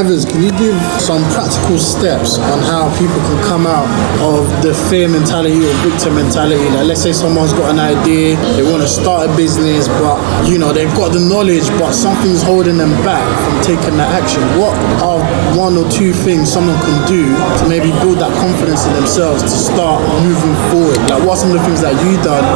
Evans, can you give some practical steps on how people can come out of the fear mentality or victim mentality? Like, let's say someone's got an idea, they want to start a business, but you know they've got the knowledge, but something's holding them back from taking that action. What are one or two things someone can do to maybe build that confidence in themselves to start moving forward? Like, what are some of the things that you done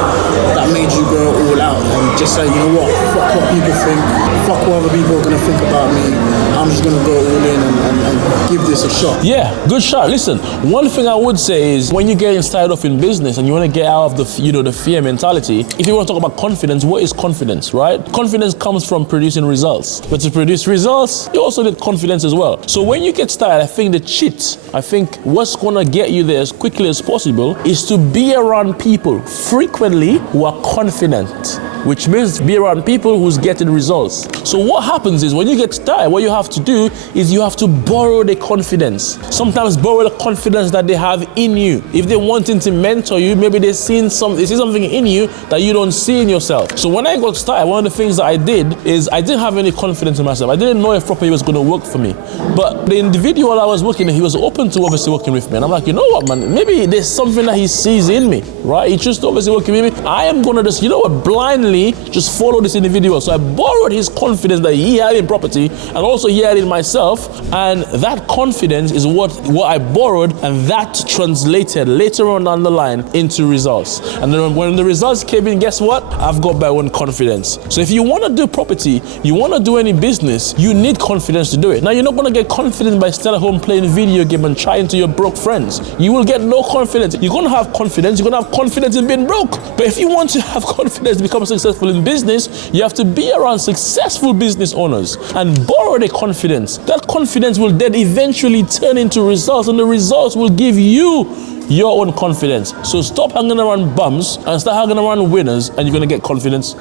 that made you go all out and just say, you know what, fuck what people think, fuck what other people are going to think about me, I'm just going to go all in and give this a shot? Yeah, good shot. Listen, one thing I would say is when you're getting started off in business and you want to get out of the fear mentality, if you want to talk about confidence, what is confidence, right? Confidence comes from producing results. But to produce results, you also need confidence as well. So when you get started, I think what's going to get you there as quickly as possible is to be around people frequently who are confident, which means be around people who's getting results. So what happens is when you get started, what you have to do is you have to borrow the confidence. Sometimes borrow the confidence that they have in you. If they're wanting to mentor you, maybe they see something in you that you don't see in yourself. So when I got started, one of the things that I did is I didn't have any confidence in myself. I didn't know if properly was going to work for me. But the individual I was working with, he was open to obviously working with me. And I'm like, you know what, man, maybe there's something that he sees in me, right? He just obviously working with me. I am going to just, you know what, blindly just follow this individual. So I borrowed his confidence that he had in property and also he had in myself. And that confidence is what I borrowed, and that translated later on down the line into results. And then when the results came in, guess what? I've got my own confidence. So if you want to do property, you want to do any business, you need confidence to do it. Now, you're not going to get confidence by staying at home playing video game and trying to your broke friends. You will get no confidence. You're going to have confidence. You're going to have confidence in being broke. But if you want to have confidence to become successful in business, you have to be around successful business owners and borrow the confidence. That confidence will then eventually turn into results, and the results will give you your own confidence. So stop hanging around bums and start hanging around winners, and you're going to get confidence.